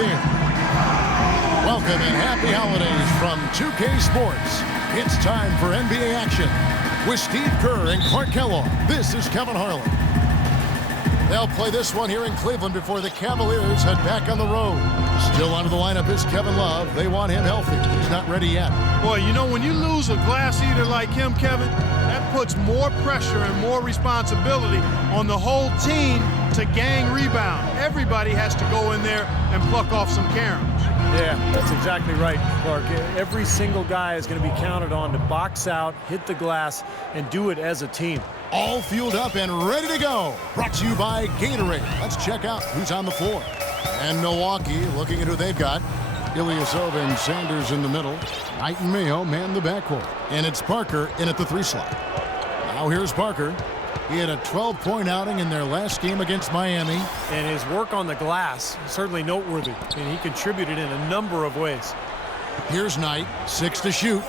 there. Welcome and happy holidays from 2K Sports. It's time for NBA action. With Steve Kerr and Clark Kellogg, this is Kevin Harlan. They'll play this one here in Cleveland before the Cavaliers head back on the road. Still under the lineup is Kevin Love. They want him healthy. He's not ready yet. Boy, you know, when you lose a glass eater like him, Kevin, that puts more pressure and more responsibility on the whole team to gang rebound. Everybody has to go in there and pluck off some caroms. Yeah, that's exactly right, Clark. Every single guy is going to be counted on to box out, hit the glass, and do it as a team. All fueled up and ready to go. Brought to you by Gatorade. Let's check out who's on the floor. And Milwaukee looking at who they've got. Ilyasova and Sanders in the middle. Knight and Mayo man the backcourt. And it's Parker in at the 3 slot. Now here's Parker. He had a 12-point outing in their last game against Miami. And his work on the glass is certainly noteworthy, and he contributed in a number of ways. Here's Knight, 6 to shoot.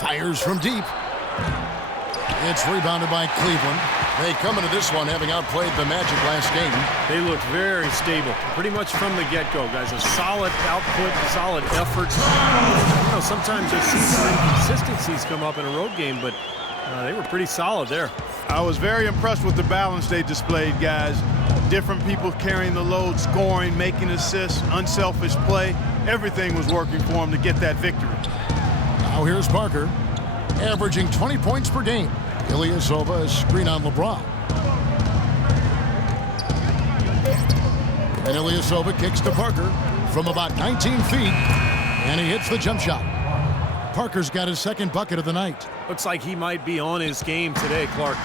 Fires from deep. It's rebounded by Cleveland. They come into this one having outplayed the Magic last game. They looked very stable, pretty much from the get-go, guys. A solid output, solid effort. You know, sometimes you see some inconsistencies come up in a road game, but they were pretty solid there. I was very impressed with the balance they displayed, guys. Different people carrying the load, scoring, making assists, unselfish play. Everything was working for them to get that victory. Now here's Parker, averaging 20 points per game. Ilyasova is screen on LeBron. And Ilyasova kicks to Parker from about 19 feet, and he hits the jump shot. Parker's got his second bucket of the night. Looks like he might be on his game today, Clark.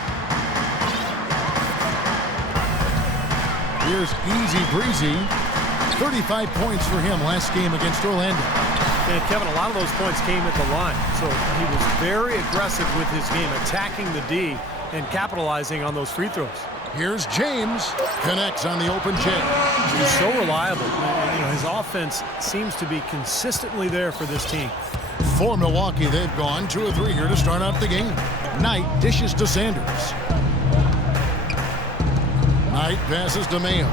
Here's easy breezy. 35 points for him last game against Orlando. And Kevin, a lot of those points came at the line. So he was very aggressive with his game, attacking the D and capitalizing on those free throws. Here's James. Connects on the open J. He's so reliable. You know, his offense seems to be consistently there for this team. For Milwaukee, they've gone 2 of 3 here to start out the game. Knight dishes to Sanders. Knight passes to Mayo.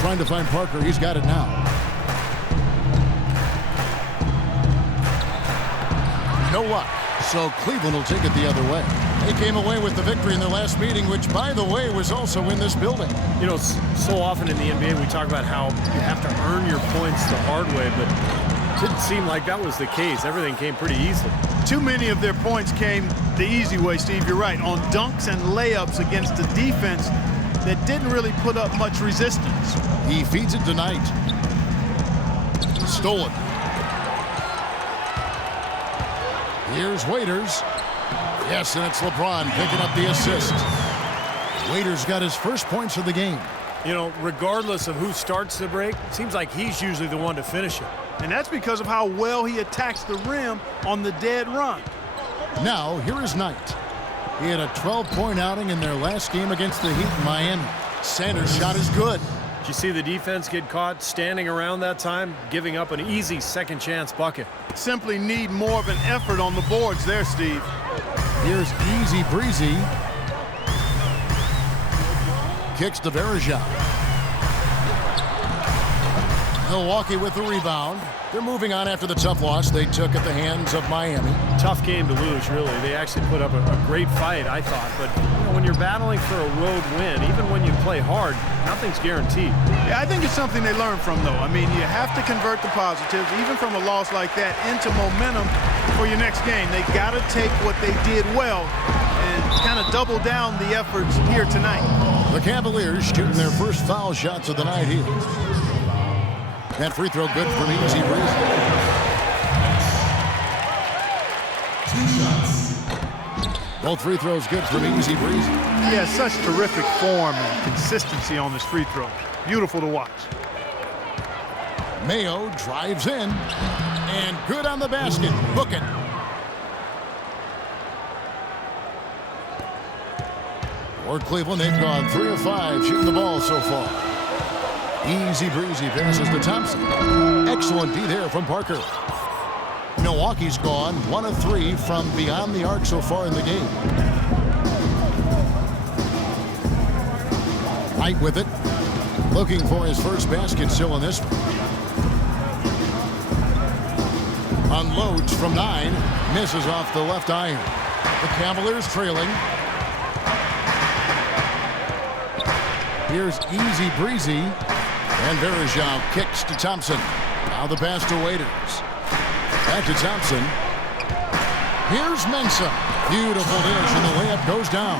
Trying to find Parker. He's got it now. No luck. So Cleveland will take it the other way. They came away with the victory in their last meeting, which, by the way, was also in this building. You know, so often in the NBA we talk about how you have to earn your points the hard way, but it didn't seem like that was the case. Everything came pretty easily. Too many of their points came the easy way, Steve. You're right. On dunks and layups against a defense that didn't really put up much resistance. He feeds it to Knight. Stolen. Here's Waiters. Yes, and it's LeBron picking up the assist. Waiters got his first points of the game. You know, regardless of who starts the break, it seems like he's usually the one to finish it. And that's because of how well he attacks the rim on the dead run. Now, here is Knight. He had a 12-point outing in their last game against the Heat in Miami. Sanders' shot is good. Did you see the defense get caught standing around that time, giving up an easy second chance bucket? Simply need more of an effort on the boards there, Steve. Here's easy breezy. Kicks to Verejao. Milwaukee with the rebound. They're moving on after the tough loss they took at the hands of Miami. Tough game to lose, really. They actually put up a great fight, I thought. But you know, when you're battling for a road win, even when you play hard, nothing's guaranteed. Yeah, I think it's something they learn from, though. I mean, you have to convert the positives, even from a loss like that, into momentum for your next game. They got to take what they did well and kind of double down the efforts here tonight. The Cavaliers shooting their first foul shots of the night here. That free throw good from easy breezy. 2 shots. Both free throws good from easy breezy. He has such terrific form and consistency on his free throws. Beautiful to watch. Mayo drives in and good on the basket. Book it. For Cleveland, they've gone 3 of 5 shooting the ball so far. Easy breezy passes to Thompson. Excellent D there from Parker. Milwaukee's gone 1 of 3 from beyond the arc so far in the game. Knight with it. Looking for his first basket still in this one. Unloads from 9. Misses off the left iron. The Cavaliers trailing. Here's Easy Breezy. And Verajao kicks to Thompson. Now the pass to Waiters. Back to Thompson. Here's Mensah. Beautiful dish, and the layup goes down.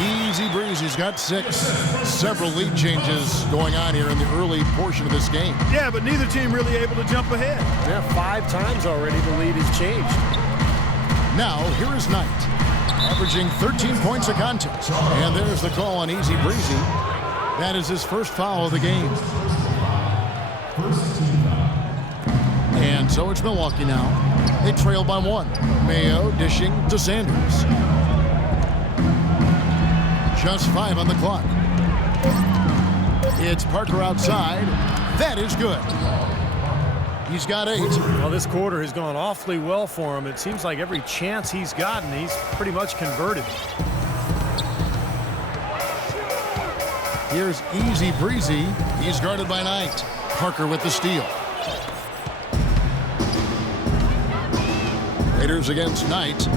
Easy Breezy's got 6. Several lead changes going on here in the early portion of this game. Yeah, but neither team really able to jump ahead. Yeah, 5 times already the lead has changed. Now, here is Knight, averaging 13 points a contest. And there's the call on Easy Breezy. That is his first foul of the game. And so it's Milwaukee now. They trail by 1. Mayo dishing to Sanders. Just 5 on the clock. It's Parker outside. That is good. He's got 8. Well, this quarter has gone awfully well for him. It seems like every chance he's gotten, he's pretty much converted. Here's Easy Breezy. He's guarded by Knight. Parker with the steal. Raiders against Knight.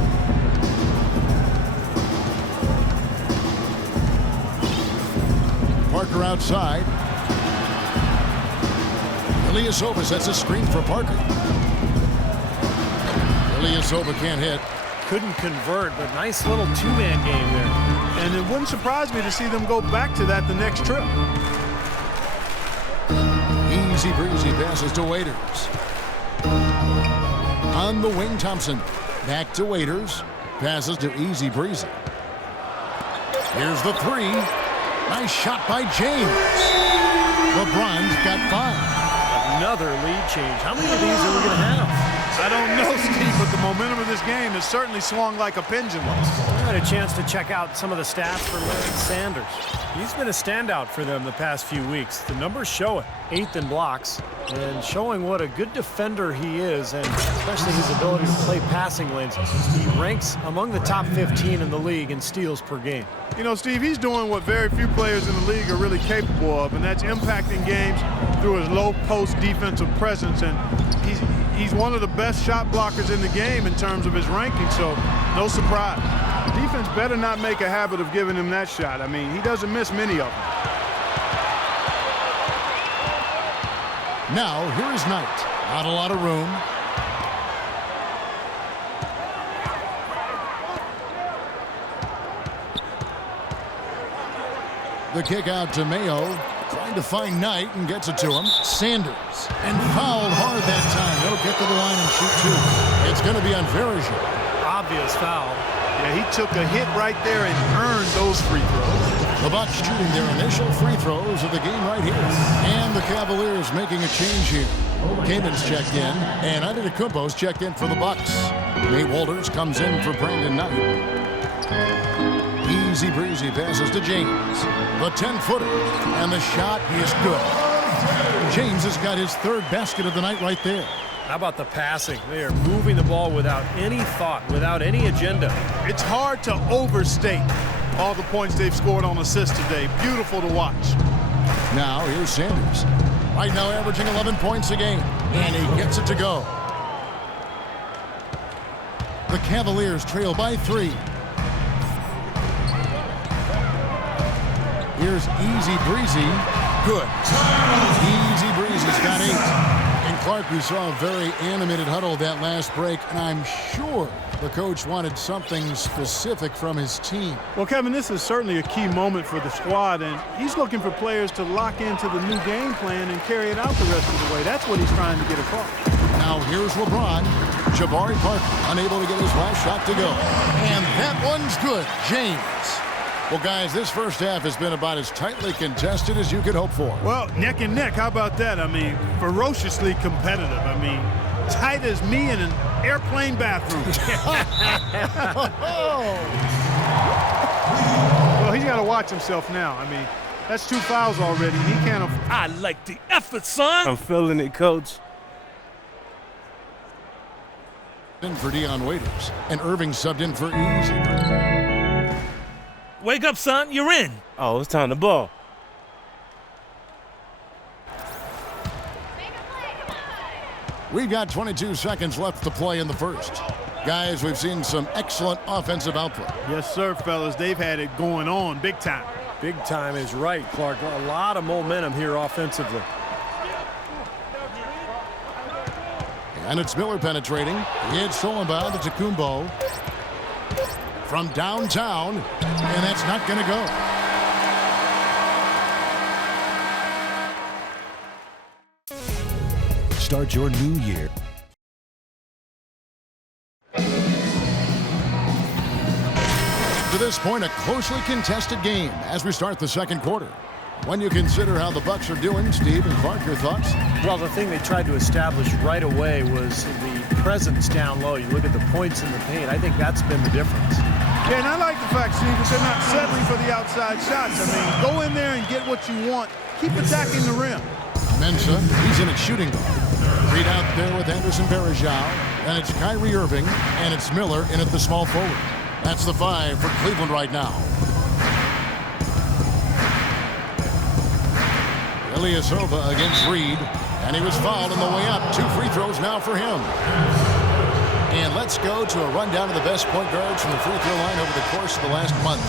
Parker outside. Ilyasova sets a screen for Parker. Ilyasova can't hit. Couldn't convert, but nice little 2-man game there. And it wouldn't surprise me to see them go back to that the next trip. Easy Breezy passes to Waiters. On the wing, Thompson. Back to Waiters. Passes to Easy Breezy. Here's the 3. Nice shot by James. LeBron's got 5. Another lead change. How many of these are we going to have? I don't know, Steve, but the momentum of this game has certainly swung like a pendulum. I had a chance to check out some of the stats for Larry Sanders. He's been a standout for them the past few weeks. The numbers show it. 8th in blocks, and showing what a good defender he is, and especially his ability to play passing lanes. He ranks among the top 15 in the league in steals per game. You know, Steve, he's doing what very few players in the league are really capable of, and that's impacting games through his low post defensive presence. And he's one of the best shot blockers in the game in terms of his ranking, so no surprise. Defense better not make a habit of giving him that shot. I mean, he doesn't miss many of them. Now, here is Knight. Not a lot of room. The kick out to Mayo. Trying to find Knight and gets it to him. Sanders. And fouled hard that time. He'll get to the line and shoot 2. It's going to be on Verajao. Obvious foul. Yeah, he took a hit right there and earned those free throws. The Bucks shooting their initial free throws of the game right here. And the Cavaliers making a change here. Kamin's checked in, and Antetokounmpo's checked in for the Bucks. Nate Walters comes in for Brandon Knight. Easy Breezy passes to James. The 10-footer, and the shot is good. James has got his 3rd basket of the night right there. How about the passing? They are moving the ball without any thought, without any agenda. It's hard to overstate all the points they've scored on assists today. Beautiful to watch. Now here's Sanders. Right now averaging 11 points a game, and he gets it to go. The Cavaliers trail by 3. Here's Easy Breezy. Good. Easy Breezy's got 8. And Clark, who saw a very animated huddle that last break, and I'm sure the coach wanted something specific from his team. Well, Kevin, this is certainly a key moment for the squad, and he's looking for players to lock into the new game plan and carry it out the rest of the way. That's what he's trying to get across. Now here's LeBron. Jabari Parker unable to get his last shot to go. And that one's good. James. Well, guys, this first half has been about as tightly contested as you could hope for. Well, neck and neck. How about that? I mean, ferociously competitive. I mean, tight as me in an airplane bathroom. Well, he's got to watch himself now. I mean, that's 2 fouls already. He can't. I like the effort, son. I'm feeling it, coach. In for Dion Waiters, and Irving subbed in for Easy. Wake up, son. You're in. Oh, it's time to ball. We've got 22 seconds left to play in the first. Guys, we've seen some excellent offensive output. Yes, sir, fellas. They've had it going on big time. Big time is right, Clark. A lot of momentum here offensively. And it's Miller penetrating. It's stolen by the Tacumbo from downtown, and that's not going to go. Start your new year. To this point, a closely contested game as we start the second quarter. When you consider how the Bucks are doing, Steve and Clark, your thoughts? Well, the thing they tried to establish right away was the presence down low. You look at the points in the paint. I think that's been the difference. Yeah, and I like the fact, Steve, that they're not settling for the outside shots. I mean, go in there and get what you want. Keep attacking the rim. Mensa, he's in at shooting guard. Reed out there with Anderson Varejao. And it's Kyrie Irving, and it's Miller in at the small forward. That's the 5 for Cleveland right now. Ilyasova against Reed, and he was fouled on the way up. 2 free throws now for him. And let's go to a rundown of the best point guards from the free throw line over the course of the last month.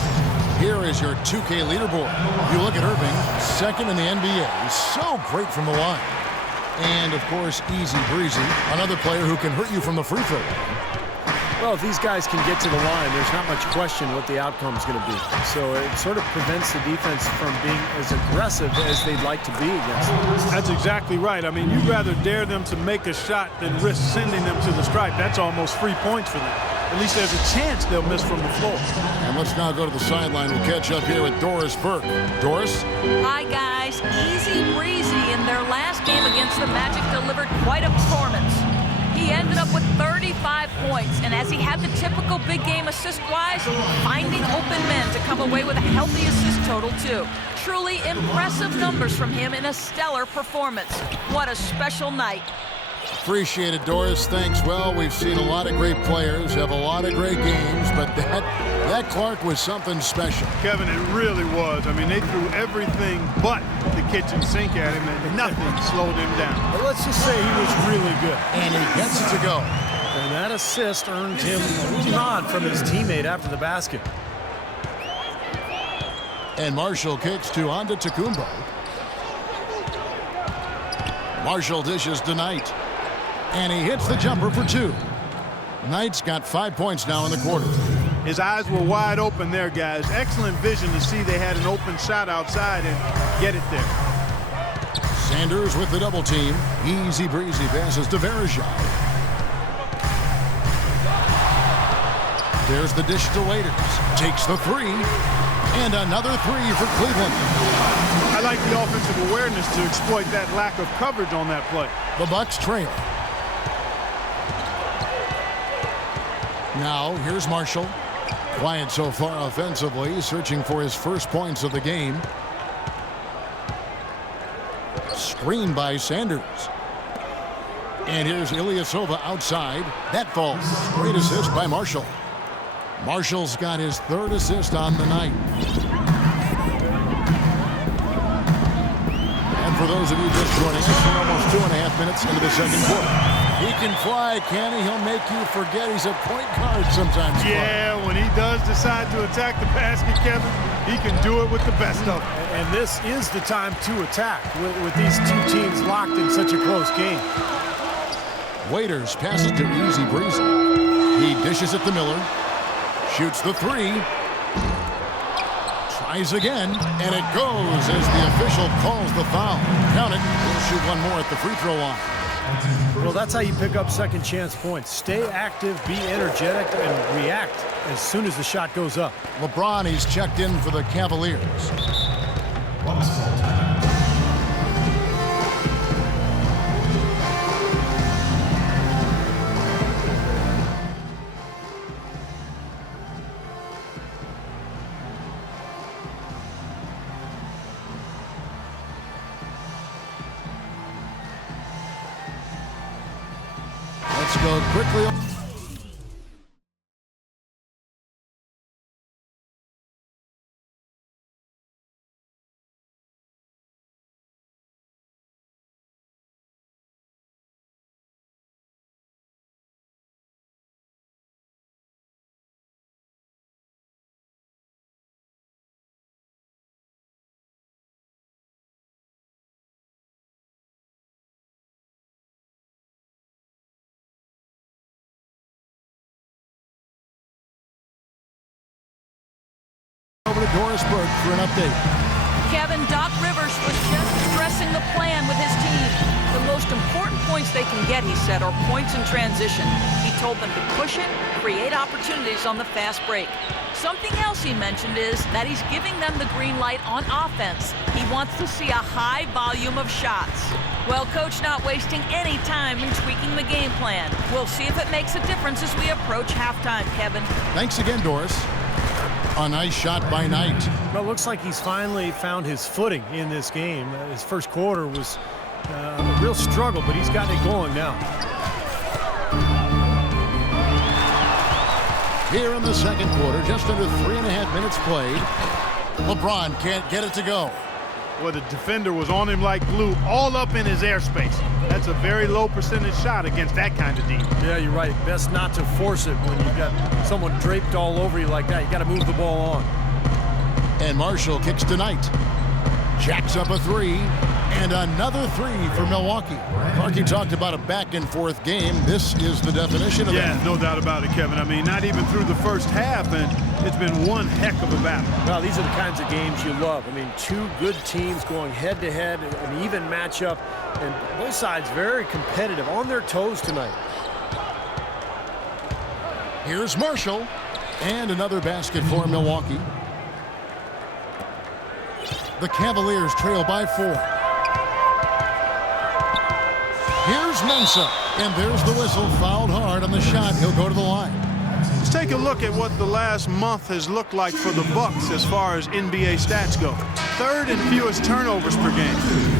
Here is your 2K leaderboard. You look at Irving, second in the NBA. He's so great from the line. And, of course, easy breezy, another player who can hurt you from the free throw line. Well, if these guys can get to the line, there's not much question what the outcome is going to be. So it sort of prevents the defense from being as aggressive as they'd like to be against them. That's exactly right. I mean, you'd rather dare them to make a shot than risk sending them to the stripe. That's almost free points for them. At least there's a chance they'll miss from the floor. And let's now go to the sideline. We'll catch up here with Doris Burke. Doris? Hi, guys. Easy breezy in their last game against the Magic delivered quite a performance. He ended up with 35 points, and as he had the typical big game assist-wise, finding open men to come away with a healthy assist total, too. Truly impressive numbers from him in a stellar performance. What a special night. Appreciate it, Doris. Thanks. Well, we've seen a lot of great players have a lot of great games, but that Clark was something special. Kevin, it really was. I mean, they threw everything but the kitchen sink at him, and nothing slowed him down. Well, let's just say he was really good. And he gets it to go. And that assist earned him a little nod from his teammate after the basket. And Marshall kicks to Antetokounmpo. Marshall dishes to Knight. And he hits the jumper for 2. Knight's got 5 points now in the quarter. His eyes were wide open there, guys. Excellent vision to see they had an open shot outside and get it there. Sanders with the double team. Easy breezy passes to Varejao. There's the dish to Waiters. Takes the 3. And another 3 for Cleveland. I like the offensive awareness to exploit that lack of coverage on that play. The Bucks trail. Now, here's Marshall. Quiet so far offensively, searching for his first points of the game. Screened by Sanders. And here's Ilyasova outside. That falls. Great assist by Marshall. Marshall's got his 3rd assist on the night. And for those of you just joining us, we're almost 2.5 minutes into the second quarter. He can fly, can he? He'll make you forget he's a point guard sometimes. Yeah, when he does decide to attack the basket, Kevin, he can do it with the best of them. And this is the time to attack with these two teams locked in such a close game. Waiters passes to Easy Breezy. He dishes it to Miller. Shoots the 3. Tries again, and it goes as the official calls the foul. Count it. He'll shoot one more at the free throw line. Well, that's how you pick up second chance points. Stay active, be energetic, and react as soon as the shot goes up. LeBron, he's checked in for the Cavaliers. Let's go quickly. Doris Burke for an update. Kevin, Doc Rivers was just stressing the plan with his team. The most important points they can get, he said, are points in transition. He told them to push it, create opportunities on the fast break. Something else he mentioned is that he's giving them the green light on offense. He wants to see a high volume of shots. Well, Coach not wasting any time in tweaking the game plan. We'll see if it makes a difference as we approach halftime, Kevin. Thanks again, Doris. A nice shot by Knight. Well, it looks like he's finally found his footing in this game. His first quarter was a real struggle, but he's gotten it going now. Here in the second quarter, just under 3.5 minutes played. LeBron can't get it to go. Well, the defender was on him like glue, all up in his airspace. That's a very low percentage shot against that kind of team. Yeah, you're right. Best not to force it when you've got someone draped all over you like that. You got to move the ball on. And Marshall kicks to Knight. Jacks up a three. And another three for Milwaukee. Clarkie talked about a back-and-forth game. This is the definition of that. Yeah, no doubt about it, Kevin. I mean, not even through the first half, and it's been one heck of a battle. Well, these are the kinds of games you love. I mean, two good teams going head-to-head, an even matchup, and both sides very competitive, on their toes tonight. Here's Marshall. And another basket for Milwaukee. The Cavaliers trail by 4. Here's Mensah, and there's the whistle. Fouled hard on the shot. He'll go to the line. Let's take a look at what the last month has looked like for the Bucks as far as NBA stats go. 3rd in fewest turnovers per game,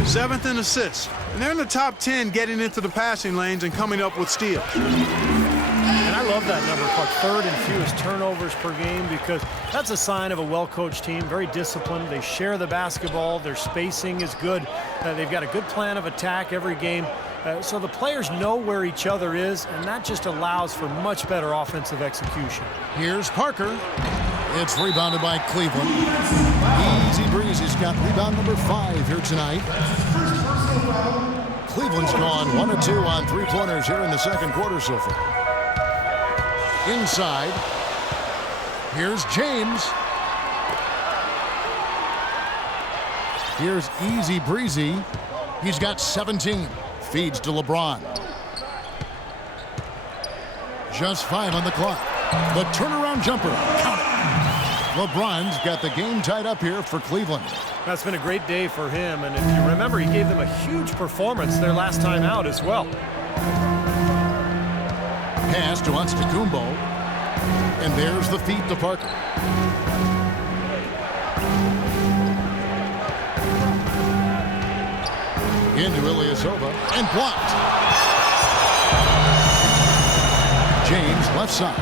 7th in assists, and they're in the top 10 getting into the passing lanes and coming up with steals. And I love that number, Clark. 3rd in fewest turnovers per game, because that's a sign of a well-coached team, very disciplined. They share the basketball. Their spacing is good. They've got a good plan of attack every game. So the players know where each other is, and that just allows for much better offensive execution. Here's Parker. It's rebounded by Cleveland. Easy breezy's got rebound number 5 here tonight. Cleveland's gone 1 of 2 on three-pointers here in the second quarter so far. Inside. Here's James. Here's Easy Breezy. He's got 17. Feeds to LeBron. Just 5 on the clock. The turnaround jumper. Count it. LeBron's got the game tied up here for Cleveland. That's been a great day for him, and if you remember, he gave them a huge performance their last time out as well. Pass to Antetokounmpo. And there's the feed to Parker. Into Ilyasova and blocked. James left side.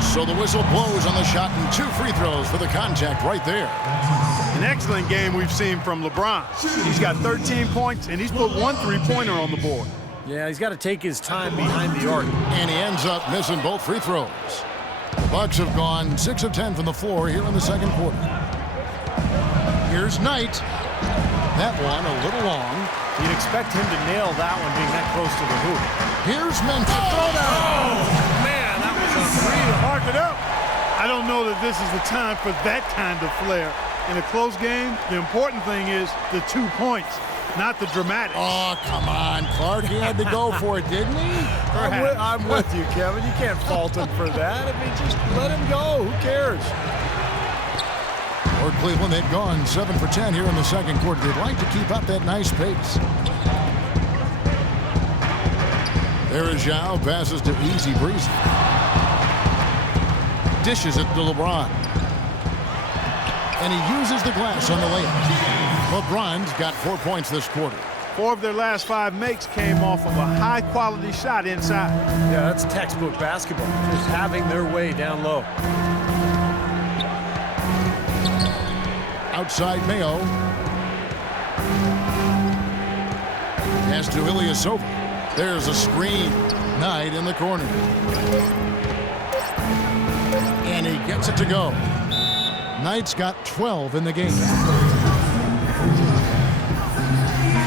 So the whistle blows on the shot and 2 free throws for the contact right there. An excellent game we've seen from LeBron. He's got 13 points and he's put 1 3-pointer on the board. Yeah, he's got to take his time behind the arc. And he ends up missing both free throws. The Bucks have gone 6 of 10 from the floor here in the second quarter. Here's Knight. That one a little long. You'd expect him to nail that one being that close to the hoop. Here's Memphis. Oh, man, that was unreal. Mark it up. I don't know that this is the time for that kind of flair. In a close game, the important thing is the 2 points, not the dramatic. Oh, come on, Clark. He had to go for it, didn't he? I'm with you, Kevin. You can't fault him for that. I mean, just let him go. Who cares? For Cleveland, they've gone 7 for 10 here in the second quarter. They'd like to keep up that nice pace. There is Zhao, passes to Easy Breezy. Dishes it to LeBron. And he uses the glass on the layup. LeBron's got 4 points this quarter. 4 of their last 5 makes came off of a high-quality shot inside. Yeah, that's textbook basketball. Just having their way down low. Outside Mayo. Pass to Ilyasova. There's a screen. Knight in the corner. And he gets it to go. Knight's got 12 in the game.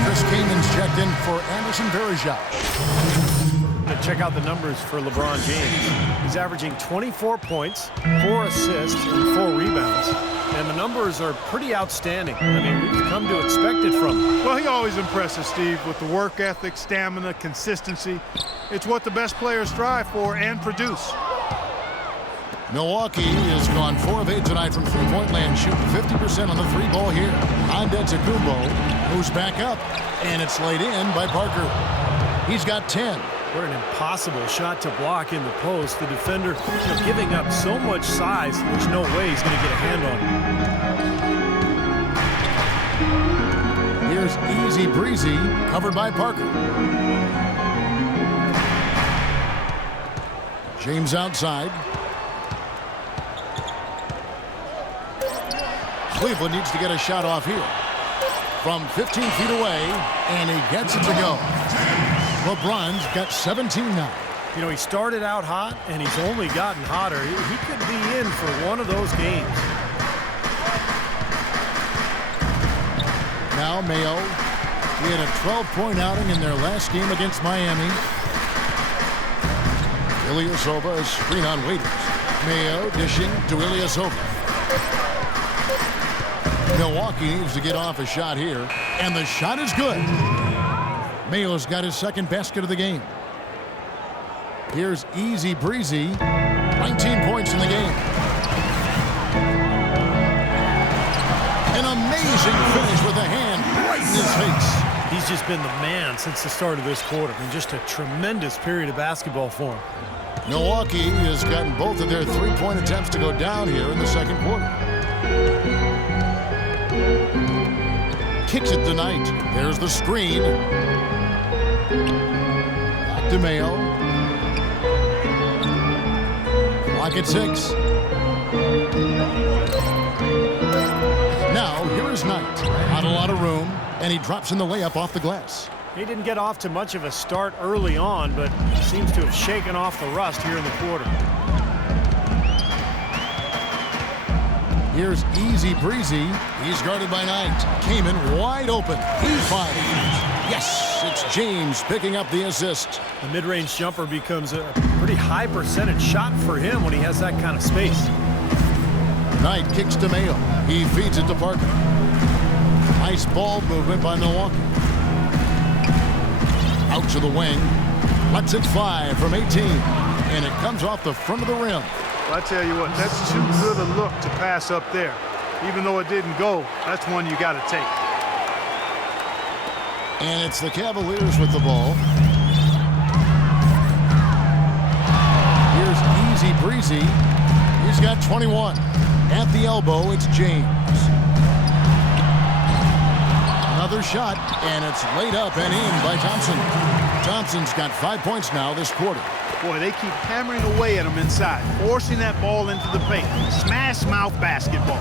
Chris Kamen's checked in for Anderson Varejao. The to check out the numbers for LeBron James. He's averaging 24 points, 4 assists, and 4 rebounds. And the numbers are pretty outstanding. I mean, we've come to expect it from him. Well, he always impresses, Steve, with the work ethic, stamina, consistency. It's what the best players strive for and produce. Milwaukee has gone 4 of 8 tonight from three-point land, shooting 50% on the 3-ball here. Antetokounmpo moves back up, and it's laid in by Parker. He's got 10. What an impossible shot to block in the post. The defender giving up so much size, there's no way he's going to get a hand on it. Here's Easy Breezy, covered by Parker. James outside. Cleveland needs to get a shot off here. From 15 feet away, and he gets it to go. LeBron's got 17 now. You know, he started out hot, and he's only gotten hotter. He could be in for one of those games. Now Mayo. He had a 12-point outing in their last game against Miami. Ilyasova, a screen on Waiters. Mayo dishing to Ilyasova. Milwaukee needs to get off a shot here, and the shot is good. Mayo's got his second basket of the game. Here's Easy Breezy, 19 points in the game. An amazing finish with a hand right in his face. He's just been the man since the start of this quarter. I mean, just a tremendous period of basketball for him. Milwaukee has gotten both of their three-point attempts to go down here in the second quarter. Kicks it tonight. There's the screen. Back to Mayo. Clock at 6. Now, here is Knight. Not a lot of room, and he drops in the layup off the glass. He didn't get off to much of a start early on, but seems to have shaken off the rust here in the quarter. Here's Easy Breezy. He's guarded by Knight. Kaman wide open. He fires. Yes, it's James picking up the assist. The mid-range jumper becomes a pretty high percentage shot for him when he has that kind of space. Knight kicks to Mayo. He feeds it to Parker. Nice ball movement by Milwaukee. Out to the wing. Lets it fly from 18. And it comes off the front of the rim. Well, I tell you what, that's too good a look to pass up there. Even though it didn't go, that's one you got to take. And it's the Cavaliers with the ball. Here's Easy Breezy. He's got 21. At the elbow, it's James. Another shot, and it's laid up and in by Thompson. Thompson's got 5 points now this quarter. Boy, they keep hammering away at him inside, forcing that ball into the paint. Smash mouth basketball.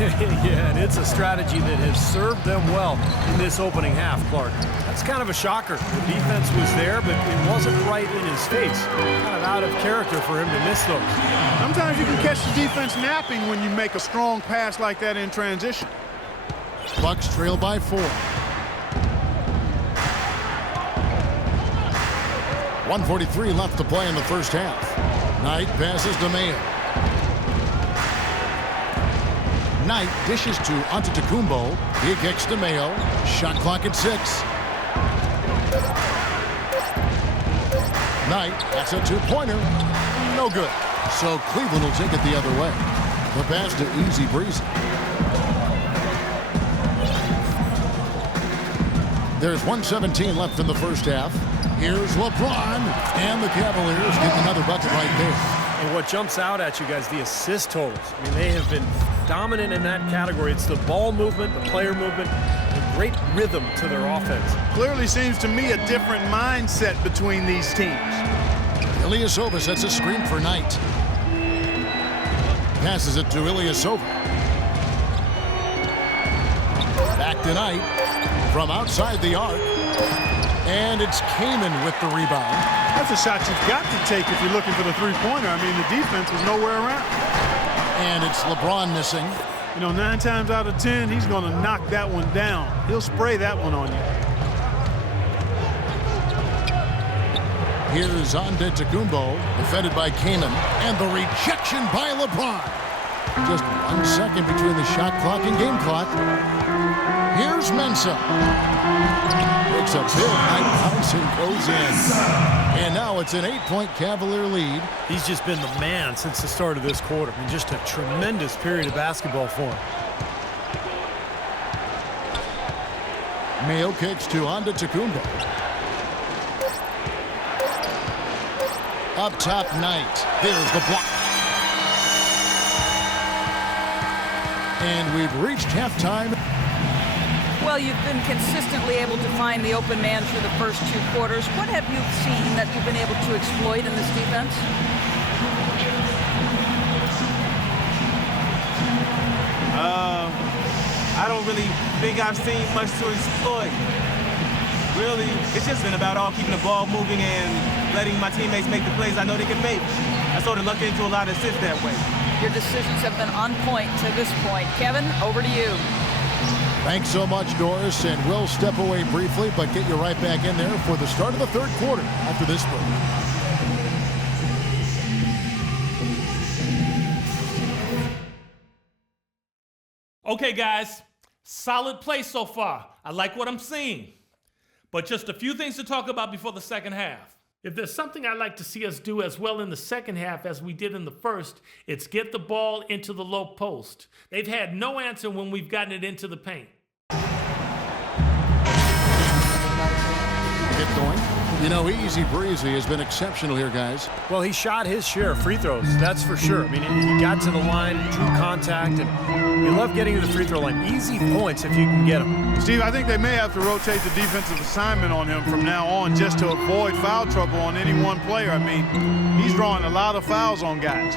Yeah, and it's a strategy that has served them well in this opening half, Clark. That's kind of a shocker. The defense was there, but it wasn't right in his face. Kind of out of character for him to miss those. Sometimes you can catch the defense napping when you make a strong pass like that in transition. Bucks trail by 4. 1:43 left to play in the first half. Knight passes to Mayo. Knight dishes to Antetokounmpo. He kicks to Mayo. Shot clock at 6. Knight, that's a two-pointer. No good. So Cleveland will take it the other way. The pass to Easy Breezy. There's 1:17 left in the first half. Here's LeBron, and the Cavaliers get another bucket right there. And what jumps out at you guys, the assist totals. I mean, they have been dominant in that category. It's the ball movement, the player movement, the great rhythm to their offense. Clearly seems to me a different mindset between these teams. Ilyasova sets a screen for Knight. Passes it to Ilyasova. Back to Knight from outside the arc. And it's Kaman with the rebound. That's a shot you've got to take if you're looking for the three-pointer. I mean, the defense was nowhere around. And it's LeBron missing. You know, 9 times out of 10, he's going to knock that one down. He'll spray that one on you. Here's Antetokounmpo, defended by Kaman, and the rejection by LeBron. Just 1 second between the shot clock and game clock. Here's Mensah. Makes a big high bounce and goes in. And now it's an 8-point Cavalier lead. He's just been the man since the start of this quarter. I mean, just a tremendous period of basketball for him. Mayo kicks to Antetokounmpo. Up top, Knight. There's the block. And we've reached halftime. Well, you've been consistently able to find the open man through the first 2 quarters. What have you seen that you've been able to exploit in this defense? I don't really think I've seen much to exploit. Really, it's just been about all keeping the ball moving and letting my teammates make the plays I know they can make. I sort of lucked into a lot of assists that way. Your decisions have been on point to this point. Kevin, over to you. Thanks so much, Doris, and we'll step away briefly, but get you right back in there for the start of the 3rd quarter after this break. Okay, guys, solid play so far. I like what I'm seeing. But just a few things to talk about before the second half. If there's something I'd like to see us do as well in the second half as we did in the first, it's get the ball into the low post. They've had no answer when we've gotten it into the paint. Get going. You know, Easy Breezy has been exceptional here, guys. Well, he shot his share of free throws, that's for sure. I mean, he got to the line, drew contact, and you love getting to the free throw line. Easy points if you can get them. Steve, I think they may have to rotate the defensive assignment on him from now on just to avoid foul trouble on any one player. I mean, he's drawing a lot of fouls on guys.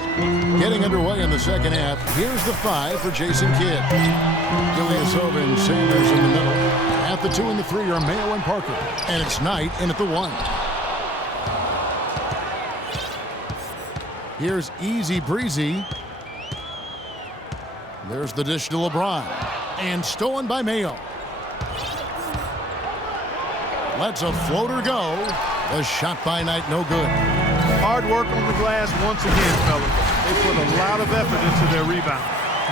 Getting underway in the second half. Here's the 5 for Jason Kidd. Ilyasova and Sanders in the middle. At the 2 and the 3 are Mayo and Parker. And it's Knight in at the 1. Here's Easy Breezy. There's the dish to LeBron. And stolen by Mayo. Lets a floater go. The shot by Knight, no good. Hard work on the glass once again, fellas. They put a lot of effort into their rebound.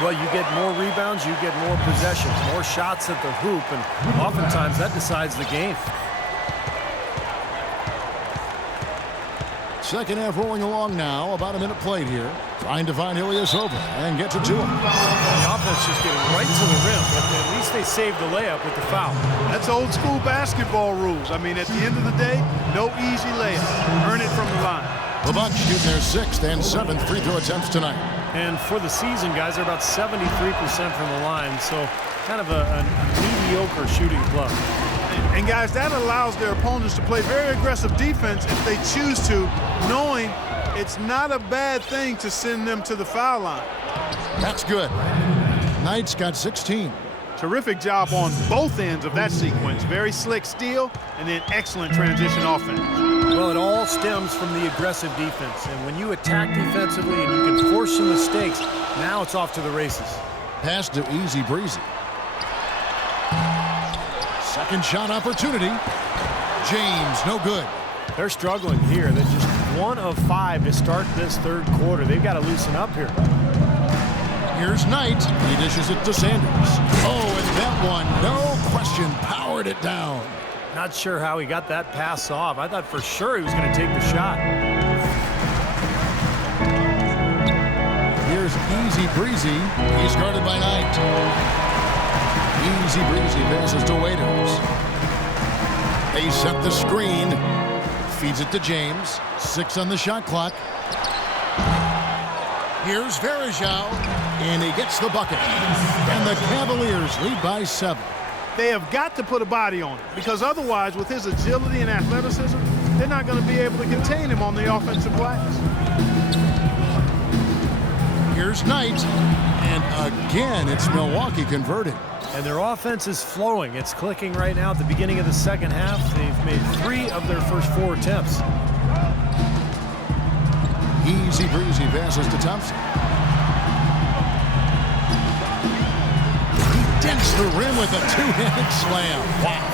Well, you get more rebounds, you get more possessions, more shots at the hoop, and oftentimes that decides the game. Second half rolling along now. About a minute played here. Trying to find Ilyasova and gets it to him. The offense just getting right to the rim, but at least they saved the layup with the foul. That's old school basketball rules. I mean, at the end of the day, no easy layup. Earn it from the line. The Bucks shooting their 6th and 7th free throw attempts tonight. And for the season, guys, they're about 73% from the line, so kind of a mediocre shooting club. And guys, that allows their opponents to play very aggressive defense if they choose to, knowing it's not a bad thing to send them to the foul line. That's good. Knight's got 16. Terrific job on both ends of that sequence. Very slick steal and then excellent transition offense. Well, it all stems from the aggressive defense. And when you attack defensively and you can force some mistakes, now it's off to the races. Pass to Easy Breezy. Second shot opportunity. James, no good. They're struggling here. They're just 1 of 5 to start this 3rd quarter. They've got to loosen up here. Here's Knight. He dishes it to Sanders. Oh, and that one, no question, powered it down. Not sure how he got that pass off. I thought for sure he was going to take the shot. Here's Easy Breezy. He's guarded by Knight. Easy Breezy passes to Waiters. They set the screen. Feeds it to James. 6 on the shot clock. Here's Varejao, and he gets the bucket. And the Cavaliers lead by 7. They have got to put a body on it, because otherwise, with his agility and athleticism, they're not going to be able to contain him on the offensive glass. Here's Knight, and again, it's Milwaukee converted. And their offense is flowing. It's clicking right now at the beginning of the second half. They've made 3 of their first 4 attempts. Easy Breezy passes to Thompson. He dents the rim with a 2-handed slam. Wow.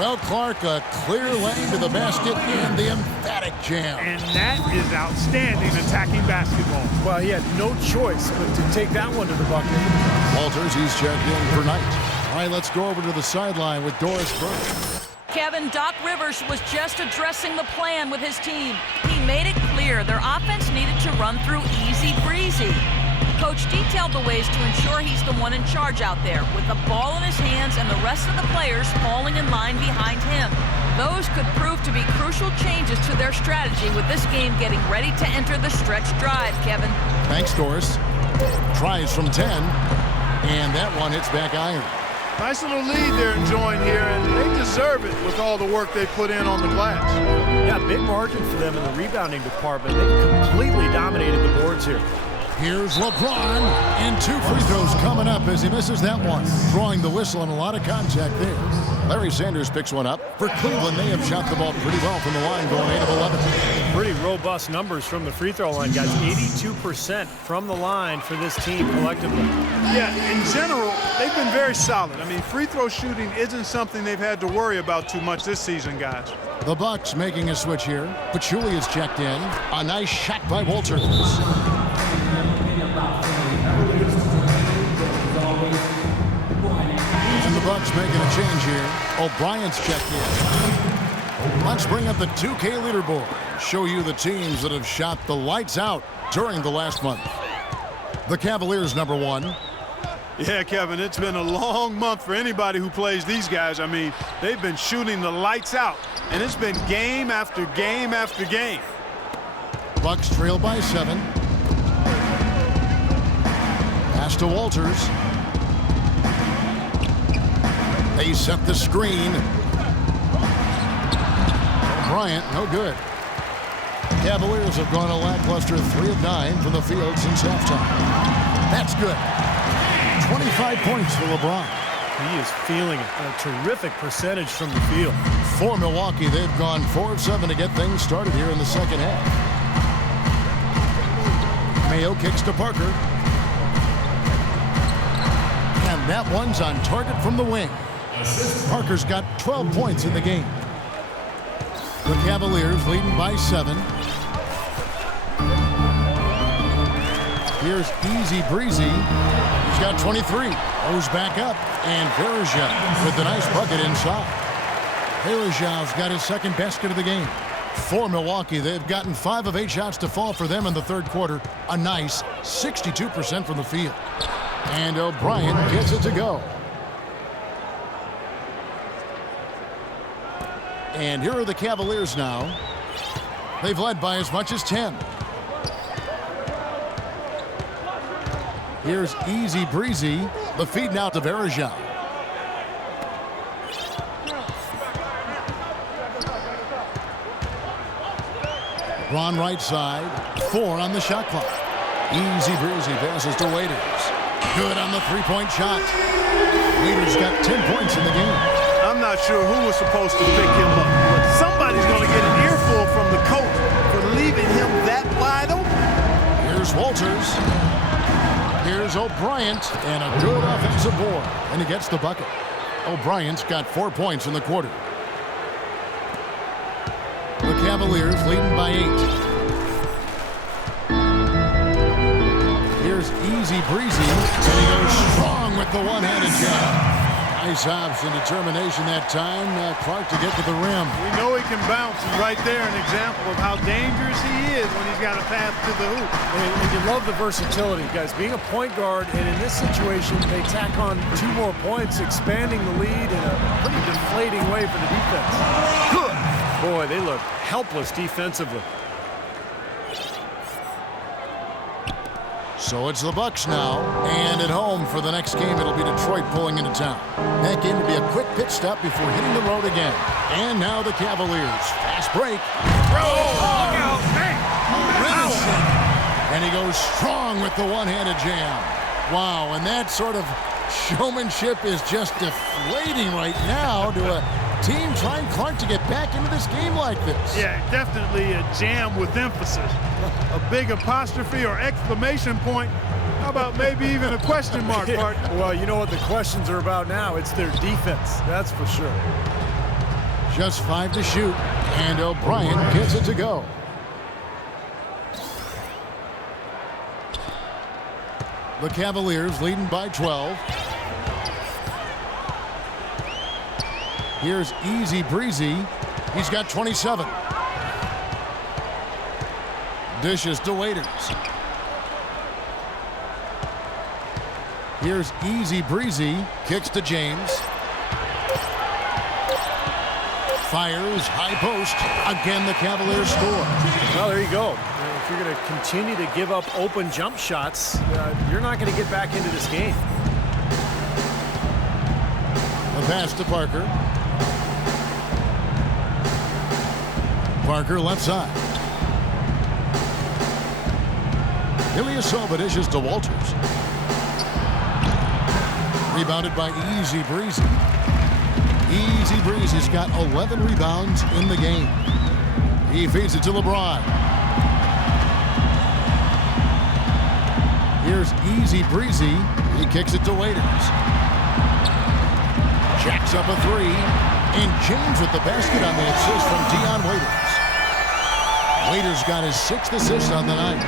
Well, Clark, a clear lane to the basket and the emphatic jam. And that is outstanding attacking basketball. Well, he had no choice but to take that one to the bucket. Walters, he's checked in for Knight. All right, let's go over to the sideline with Doris Burke. Kevin, Doc Rivers was just addressing the plan with his team. He made it clear their offense needed to run through easy breezy. Coach detailed the ways to ensure he's the one in charge out there, with the ball in his hands and the rest of the players falling in line behind him. Those could prove to be crucial changes to their strategy with this game getting ready to enter the stretch drive, Kevin. Thanks, Doris. Tries from 10, and that one hits back iron. Nice little lead they're enjoying here, and they deserve it with all the work they put in on the glass. Yeah, big margin for them in the rebounding department. They completely dominated the boards here. Here's LeBron, and 2 free throws coming up as he misses that one. Drawing the whistle and a lot of contact there. Larry Sanders picks one up. For Cleveland, they have shot the ball pretty well from the line, going 8 of 11. Pretty robust numbers from the free throw line, guys. 82% from the line for this team collectively. Yeah, in general, they've been very solid. I mean, free throw shooting isn't something they've had to worry about too much this season, guys. The Bucks making a switch here. Pachulia is checked in. A nice shot by Walters. And the Bucks making a change here. O'Brien's checked in. Let's bring up the 2K leaderboard. Show you the teams that have shot the lights out during the last month. The Cavaliers, number 1. Yeah, Kevin, it's been a long month for anybody who plays these guys. I mean, they've been shooting the lights out, and it's been game after game after game. Bucks trail by 7. Pass to Walters. They set the screen. Bryant, no good. Cavaliers have gone a lackluster 3 of 9 from the field since halftime. That's good. 25 points for LeBron. He is feeling it. A terrific percentage from the field. For Milwaukee, they've gone 4 of 7 to get things started here in the second half. Mayo kicks to Parker. And that one's on target from the wing. Parker's got 12 points in the game. The Cavaliers leading by 7. Here's Easy Breezy. He's got 23. Goes back up. And Verja with the nice bucket inside. Verja's got his second basket of the game. For Milwaukee, they've gotten 5 of 8 shots to fall for them in the third quarter. A nice 62% from the field. And O'Brien gets it to go. And here are the Cavaliers now. They've led by as much as 10. Here's Easy Breezy. The feed now to Verja. Ron right side. 4 on the shot clock. Easy Breezy passes to Waiters. Good on the three-point shot. Waiters got 10 points in the game. I'm not sure who was supposed to pick him up, but somebody's going to get an earful from the coach for leaving him that wide open. Here's Walters. Here's O'Brien, and a good offensive board, and he gets the bucket. O'Brien's got 4 points in the quarter. The Cavaliers leading by 8. Here's Easy Breezy, and he goes strong with the one-handed jab. Nice hops and determination that time. Clark to get to the rim. We know he can bounce, and right there an example of how dangerous he is when he's got a path to the hoop. And you love the versatility, guys. Being a point guard, and in this situation, they tack on 2 more points, expanding the lead in a pretty deflating way for the defense. Good. Boy, they look helpless defensively. So it's the Bucks now, and at home for the next game, it'll be Detroit pulling into town. That game will be a quick pit stop before hitting the road again. And now the Cavaliers. Fast break. Look out, man! And he goes strong with the one-handed jam. Wow, and that sort of showmanship is just deflating right now to a team trying Clark to get back into this game like this. Yeah, definitely a jam with emphasis. A big apostrophe or exclamation point. How about maybe even a question mark, partner? Well, you know what the questions are about now. It's their defense, that's for sure. Just 5 to shoot, and O'Brien gets it to go. The Cavaliers leading by 12. Here's Easy Breezy. He's got 27. Dishes to Waiters. Here's Easy Breezy. Kicks to James. Fires, high post. Again, the Cavaliers score. Well, there you go. If you're going to continue to give up open jump shots, you're not going to get back into this game. The pass to Parker. Parker left side. Ilyasova dishes to Walters. Rebounded by Easy Breezy. Easy Breezy's got 11 rebounds in the game. He feeds it to LeBron. Here's Easy Breezy. He kicks it to Waiters. Jacks up a three. And James with the basket on the assist from Dion Waiters. Waiters got his 6th assist on the night.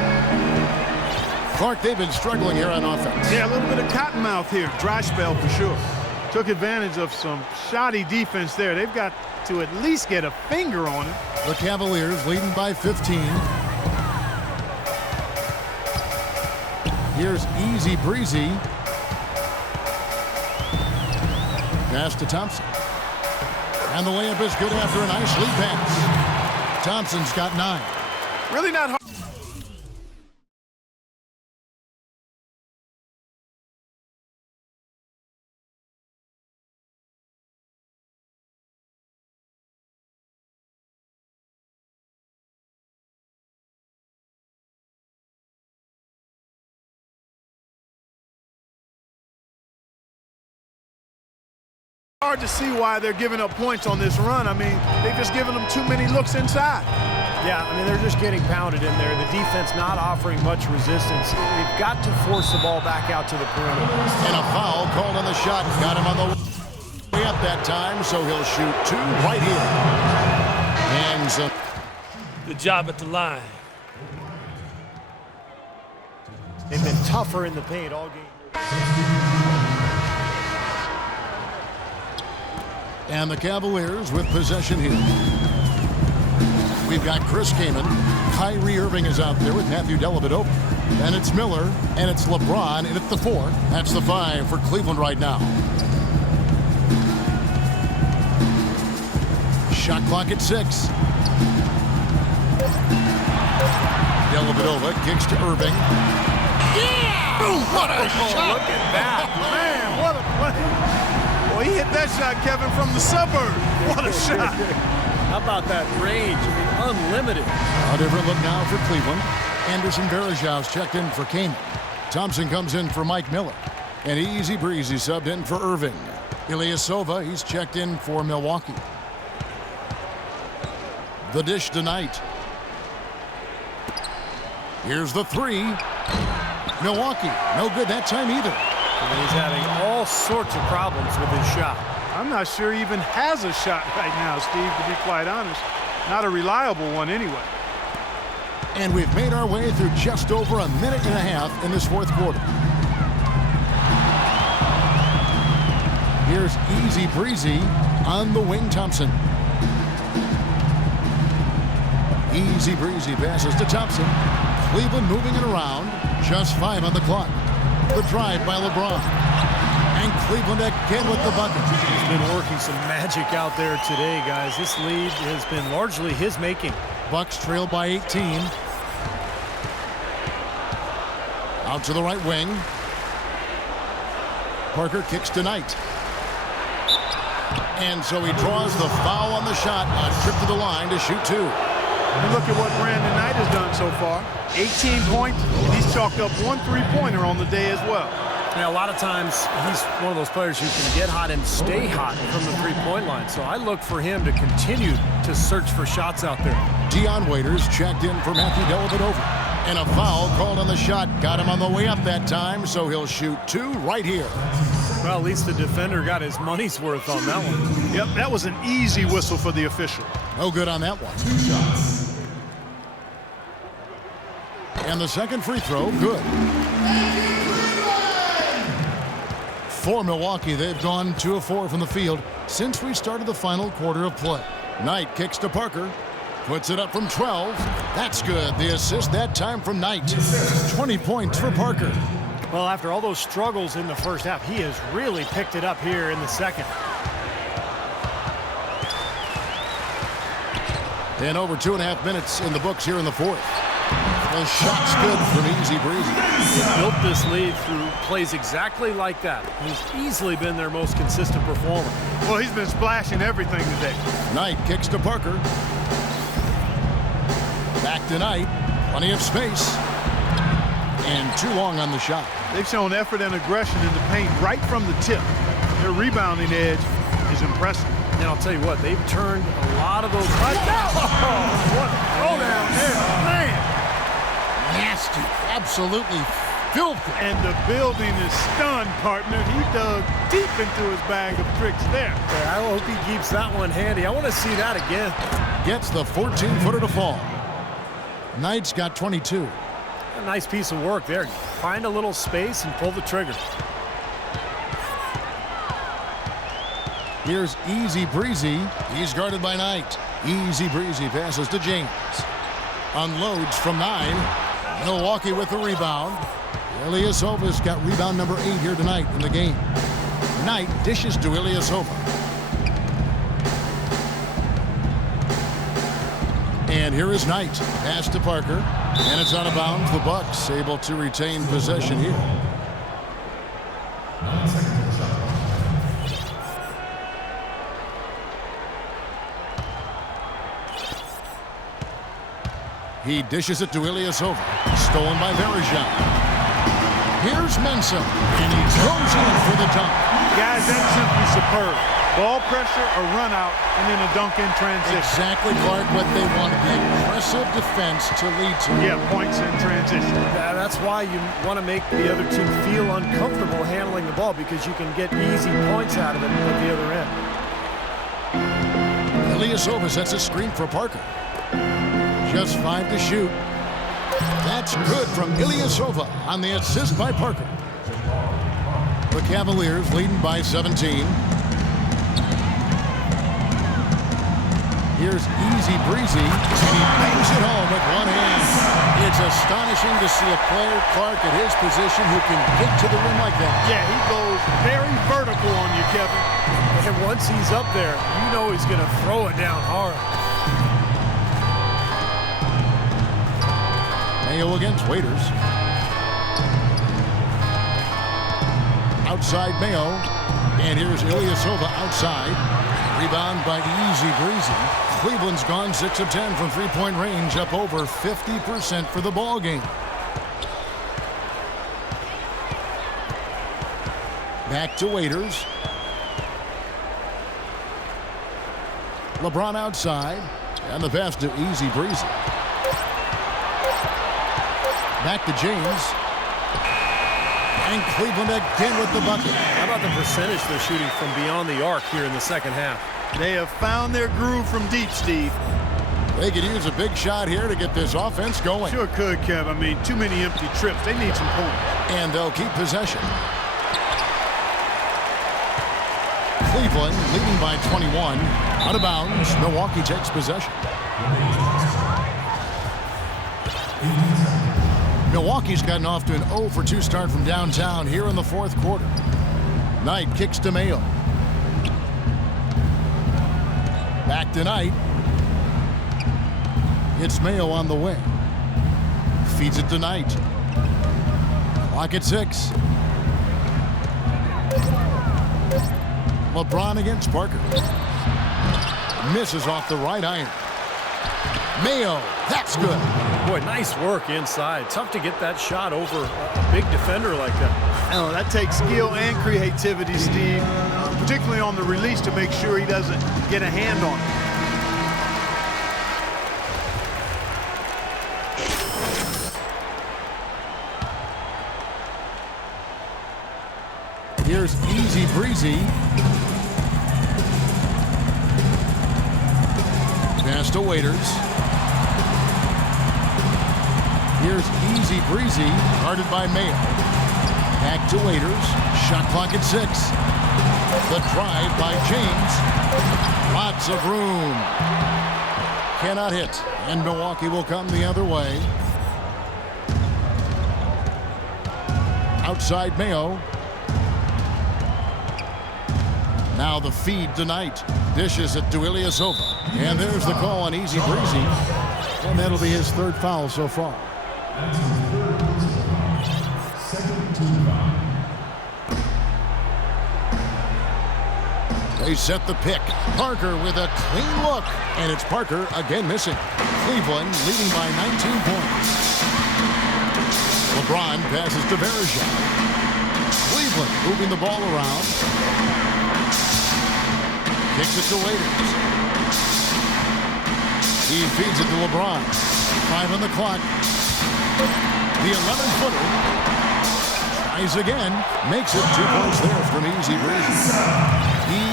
Clark, they've been struggling here on offense. Yeah, a little bit of cottonmouth here. Dry spell for sure. Took advantage of some shoddy defense there. They've got to at least get a finger on it. The Cavaliers leading by 15. Here's Easy Breezy. Pass to Thompson. And the layup is good after a nice lead pass. Thompson's got 9. Really not hard. Hard to see why they're giving up points on this run. I mean, they've just given them too many looks inside. Yeah, I mean, they're just getting pounded in there. The defense not offering much resistance. They've got to force the ball back out to the perimeter. And a foul called on the shot. Got him on the way up that time, so he'll shoot 2 right here. And so Good job at the line. They've been tougher in the paint all game. And the Cavaliers with possession here. We've got Chris Kaman. Kyrie Irving is out there with Matthew Dellavedova. And it's Miller, and it's LeBron, and it's the 4. That's the 5 for Cleveland right now. Shot clock at 6. Dellavedova kicks to Irving. Yeah! Ooh, what a shot! Look at that. Man, what a play. Well, he hit that shot, Kevin, from the suburb. What a shot. How about that range? I mean, unlimited. A different look now for Cleveland. Anderson Varejão's checked in for Kaman. Thompson comes in for Mike Miller. And Easy Breezy subbed in for Irving. Ilyasova, he's checked in for Milwaukee. The dish tonight. Here's the 3. Milwaukee, no good that time either. And he's having all sorts of problems with his shot. I'm not sure he even has a shot right now, Steve, to be quite honest. Not a reliable one anyway. And we've made our way through just over a minute and a half in this 4th quarter. Here's Easy Breezy on the wing, Thompson. Easy Breezy passes to Thompson. Cleveland moving it around. Just 5 on the clock. The drive by LeBron. And Cleveland again with the bucket. He's been working some magic out there today, guys. This lead has been largely his making. Bucks trail by 18. Out to the right wing. Parker kicks to Knight. And so he draws the foul on the shot. A trip to the line to shoot 2. And look at what Brandon Knight has done so far. 18 points. He's chalked up 1 3-pointer on the day as well. Yeah, a lot of times he's one of those players who can get hot and stay hot from the 3-point line. So I look for him to continue to search for shots out there. Dion Waiters checked in for Matthew Dellavedova. And a foul called on the shot. Got him on the way up that time, so he'll shoot 2 right here. Well, at least the defender got his money's worth on that one. Yep, that was an easy whistle for the official. No good on that one. And the second free throw, good. For Milwaukee, they've gone 2 of 4 from the field since we started the final quarter of play. Knight kicks to Parker. Puts it up from 12. That's good. The assist that time from Knight. 20 points for Parker. Well, after all those struggles in the first half, he has really picked it up here in the second. And over 2.5 minutes in the books here in the fourth. The shot's good from Easy Breezy. He built this lead through plays exactly like that. He's easily been their most consistent performer. Well, he's been splashing everything today. Knight kicks to Parker. Back to Knight. Plenty of space. And too long on the shot. They've shown effort and aggression in the paint right from the tip. Their rebounding edge is impressive. And I'll tell you what, they've turned a lot of those. What a throw down there, man! Nasty. Absolutely filthy. And the building is stunned, partner. He dug deep into his bag of tricks there. Yeah, I hope he keeps that one handy. I want to see that again. Gets the 14-footer to fall. Knight's got 22. A nice piece of work there. Find a little space and pull the trigger. Here's Easy Breezy. He's guarded by Knight. Easy Breezy passes to James. Unloads from 9. Milwaukee with the rebound. Ilyasova's got rebound number 8 here tonight in the game. Knight dishes to Ilyasova. And here is Knight. Pass to Parker. And it's out of bounds. The Bucks able to retain possession here. He dishes it to Ilyasova. Stolen by Bergeron. Here's Mensah. And he throws in for the dunk. Guys, that's simply superb. Ball pressure, a run out, and then a dunk in transition. Exactly, Clark, what they wanted. The aggressive defense to lead to. Yeah, points in transition. Yeah, that's why you want to make the other team feel uncomfortable handling the ball, because you can get easy points out of it at the other end. Ilyasova sets a screen for Parker. Just 5 to shoot. That's good from Ilyasova on the assist by Parker. The Cavaliers leading by 17. Here's Easy Breezy, and he bangs it home with one hand. It's astonishing to see a player, Clark, at his position who can get to the rim like that. Yeah, he goes very vertical on you, Kevin. And once he's up there, you know he's going to throw it down hard. Mayo against Waiters. Outside Mayo. And here's Ilyasova outside. Rebound by Easy Breezy. Cleveland's gone 6 of 10 from three-point range, up over 50% for the ball game. Back to Waiters. LeBron outside. And the pass to Easy Breezy. Back to James. And Cleveland again with the bucket. How about the percentage they're shooting from beyond the arc here in the second half? They have found their groove from deep, Steve. They could use a big shot here to get this offense going. Sure could, Kev. I mean, too many empty trips. They need some points. And they'll keep possession. Cleveland leading by 21. Out of bounds. Milwaukee takes possession. Milwaukee's gotten off to an 0 for 2 start from downtown here in the fourth quarter. Knight kicks to Mayo. Back to Knight. It's Mayo on the way. Feeds it to Knight. Clock at 6. LeBron against Parker. Misses off the right iron. Mayo, that's good. Boy, nice work inside. Tough to get that shot over a big defender like that. Oh, that takes skill and creativity, Steve, particularly on the release to make sure he doesn't get a hand on it. Here's Easy Breezy. Pass to Waiters. Here's Easy Breezy, guarded by Mayo. Back to Waiters. Shot clock at 6. The drive by James. Lots of room. Cannot hit. And Milwaukee will come the other way. Outside Mayo. Now the feed tonight. Dishes it to Ilyasova. And there's the call on Easy Breezy. And that'll be his third foul so far. They set the pick. Parker with a clean look. And it's Parker again missing. Cleveland leading by 19 points. LeBron passes to Verija. Cleveland moving the ball around. Kicks it to Waiters. He feeds it to LeBron. 5 on the clock. The 11-footer. Tries again. Makes it 2 points there from Easy Breezy.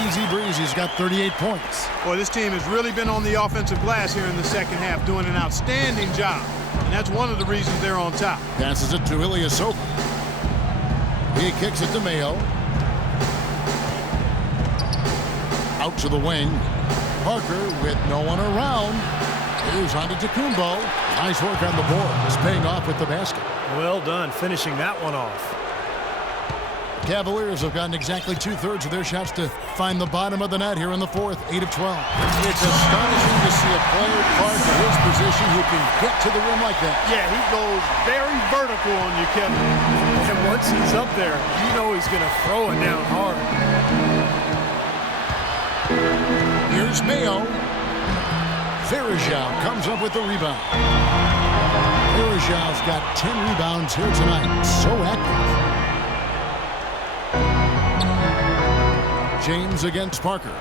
Easy Breezy's got 38 points. Boy, this team has really been on the offensive glass here in the second half, doing an outstanding job. And that's one of the reasons they're on top. Passes it to Ilyasova. He kicks it to Mayo. Out to the wing. Parker with no one around. Here's on to Tacumbo. Nice work on the board. It's paying off with the basket. Well done, finishing that one off. Cavaliers have gotten exactly 2/3 of their shots to find the bottom of the net here in the fourth, 8 of 12. It's astonishing to see a player Clark at his position who can get to the rim like that. Yeah, he goes very vertical on you, Kevin. And once he's up there, you know he's going to throw it down hard. Here's Mayo. Verija comes up with the rebound. Verija's got 10 rebounds here tonight. So active. James against Parker.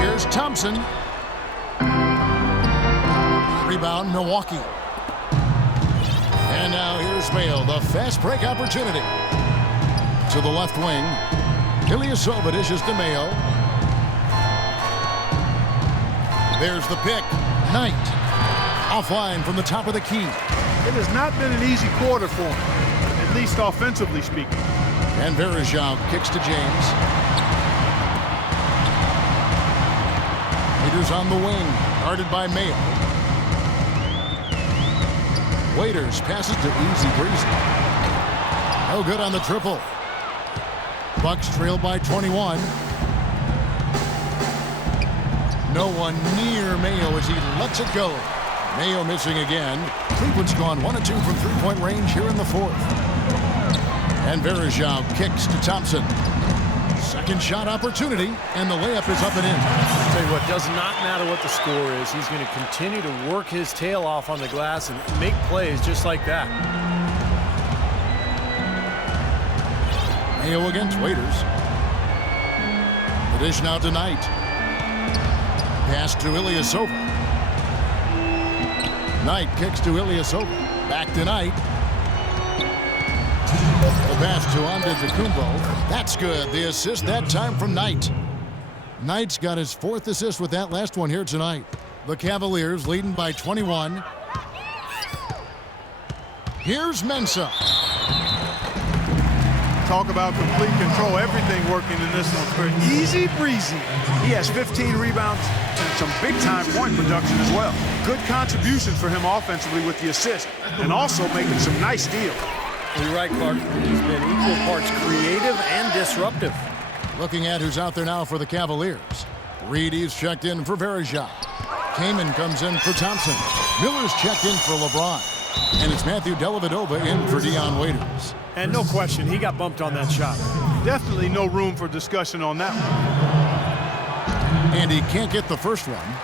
Here's Thompson. Rebound, Milwaukee. And now here's Mayo, the fast break opportunity. To the left wing. Ilyasova dishes to Mayo. There's the pick. Knight. Offline from the top of the key. It has not been an easy quarter for him, at least offensively speaking. And Verija kicks to James. Waiters on the wing, guarded by Mayo. Waiters passes to Easy Breezy. No good on the triple. Bucks trail by 21. No one near Mayo as he lets it go. Mayo missing again. Cleveland's gone 1 of 2 from three-point range here in the fourth. And Verija kicks to Thompson. Second shot opportunity, and the layup is up and in. I'll tell you what, does not matter what the score is. He's going to continue to work his tail off on the glass and make plays just like that. Mayo against Waiters. The dish now to Knight. Pass to Ilyasova. Knight kicks to Ilyasova. Back to Knight. The pass to Antetokounmpo. That's good. The assist that time from Knight. Knight's got his 4th assist with that last one here tonight. The Cavaliers leading by 21. Here's Mensah. Talk about complete control. Everything working in this one for Easy Breezy. He has 15 rebounds and some big-time point production as well. Good contribution for him offensively with the assist and also making some nice steals. You're right, Clark. He's been equal parts creative and disruptive. Looking at who's out there now for the Cavaliers. Reedy's checked in for Verija. Kaman comes in for Thompson. Miller's checked in for LeBron. And it's Matthew Dellavedova in for Dion Waiters. And no question, he got bumped on that shot. Definitely no room for discussion on that one. And he can't get the first one.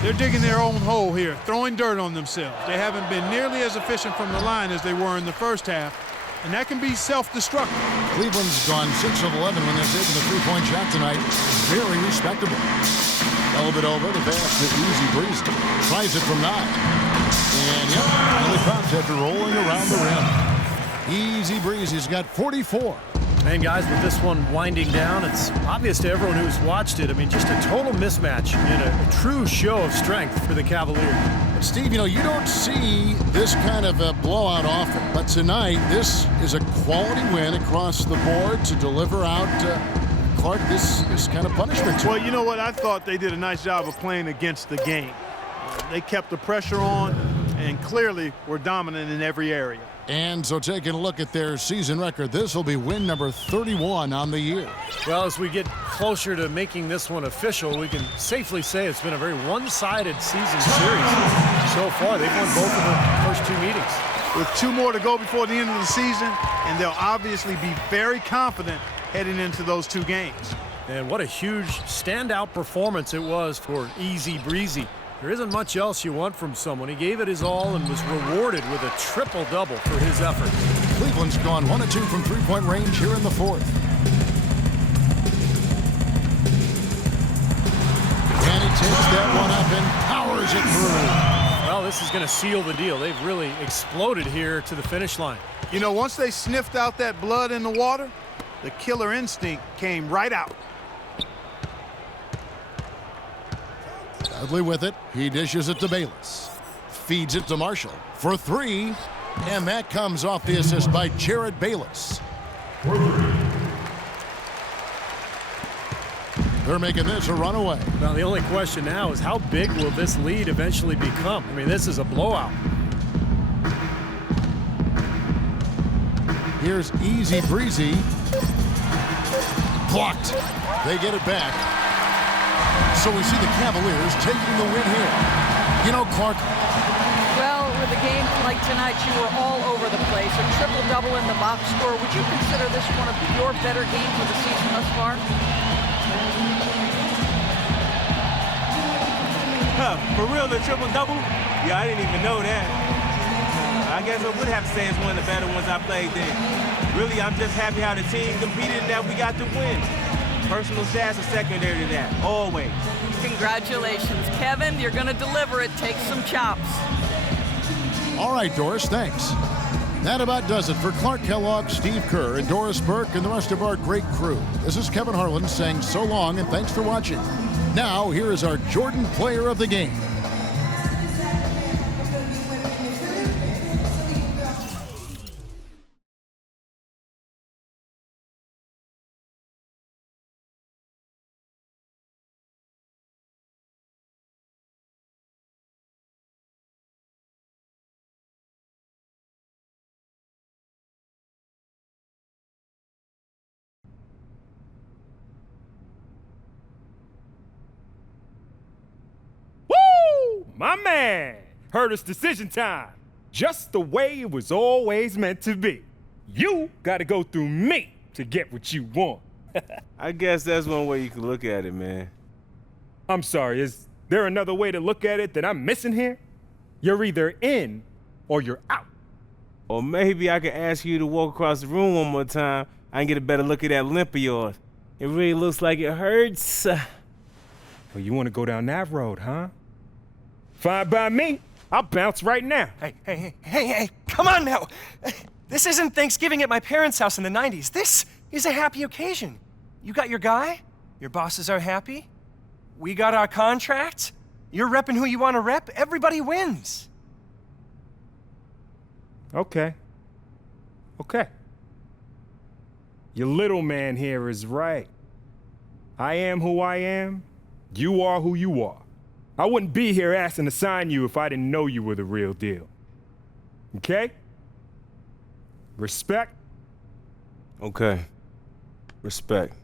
They're digging their own hole here, throwing dirt on themselves. They haven't been nearly as efficient from the line as they were in the first half, and that can be self-destructive. Cleveland's gone 6 of 11 when they're taking the three-point shot tonight. Very respectable. Dellavedova, the pass to Easy Breezy. Tries it from 9. And yep, only pops after rolling around the rim. Easy Breezy's got 44. And guys, with this one winding down, it's obvious to everyone who's watched it. I mean, just a total mismatch and a true show of strength for the Cavaliers. But Steve, you don't see this kind of a blowout often. But tonight, this is a quality win across the board to deliver out, Clark, this kind of punishment. Well, you know what? I thought they did a nice job of playing against the game. They kept the pressure on and clearly were dominant in every area. And so taking a look at their season record, this will be win number 31 on the year. Well, as we get closer to making this one official, we can safely say it's been a very one-sided season series so far. They've won both of the first two meetings. With 2 more to go before the end of the season, and they'll obviously be very confident heading into those 2 games. And what a huge standout performance it was for Easy Breezy. There isn't much else you want from someone. He gave it his all and was rewarded with a triple-double for his effort. Cleveland's gone 1 of 2 from three-point range here in the fourth. And he takes that one up and powers it through. Well, this is going to seal the deal. They've really exploded here to the finish line. Once they sniffed out that blood in the water, the killer instinct came right out. Dudley with it. He dishes it to Bayless. Feeds it to Marshall for 3. And that comes off the assist by Jared Bayless. They're making this a runaway. Now, the only question now is how big will this lead eventually become? I mean, this is a blowout. Here's Easy Breezy. Blocked. They get it back. So we see the Cavaliers taking the win here. Clark. Well, with a game like tonight, you were all over the place. A triple-double in the box score. Would you consider this one of your better games of the season thus far? For real, the triple-double? Yeah, I didn't even know that. I guess I would have to say it's one of the better ones I played then. Really, I'm just happy how the team competed and that we got the win. Personal stats are secondary to that, always. Congratulations, Kevin. You're going to deliver it. Take some chops. All right, Doris, thanks. That about does it for Clark Kellogg, Steve Kerr, and Doris Burke, and the rest of our great crew. This is Kevin Harlan saying so long and thanks for watching. Now, here is our Jordan Player of the Game. My man, heard it's decision time. Just the way it was always meant to be. You gotta go through me to get what you want. I guess that's one way you can look at it, man. I'm sorry, is there another way to look at it that I'm missing here? You're either in or you're out. Or maybe I could ask you to walk across the room one more time. I can get a better look at that limp of yours. It really looks like it hurts. Well, you wanna go down that road, huh? Fine by me. I'll bounce right now. Hey, come on now. This isn't Thanksgiving at my parents' house in the 90s. This is a happy occasion. You got your guy, your bosses are happy, we got our contract, you're repping who you want to rep, everybody wins. Okay. Your little man here is right. I am who I am, you are who you are. I wouldn't be here asking to sign you if I didn't know you were the real deal. Okay? Respect? Okay. Respect.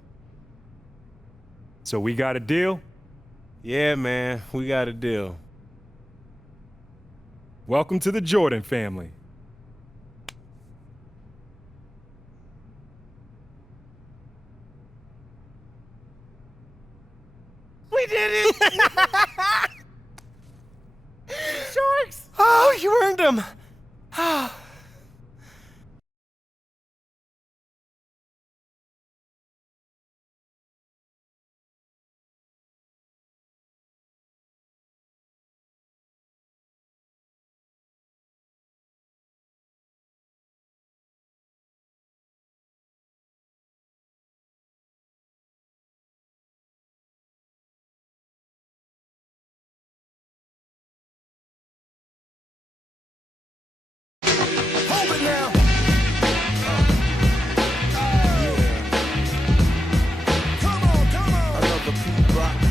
So we got a deal? Yeah, man, we got a deal. Welcome to the Jordan family. We did it! Sharks! Oh, you earned them.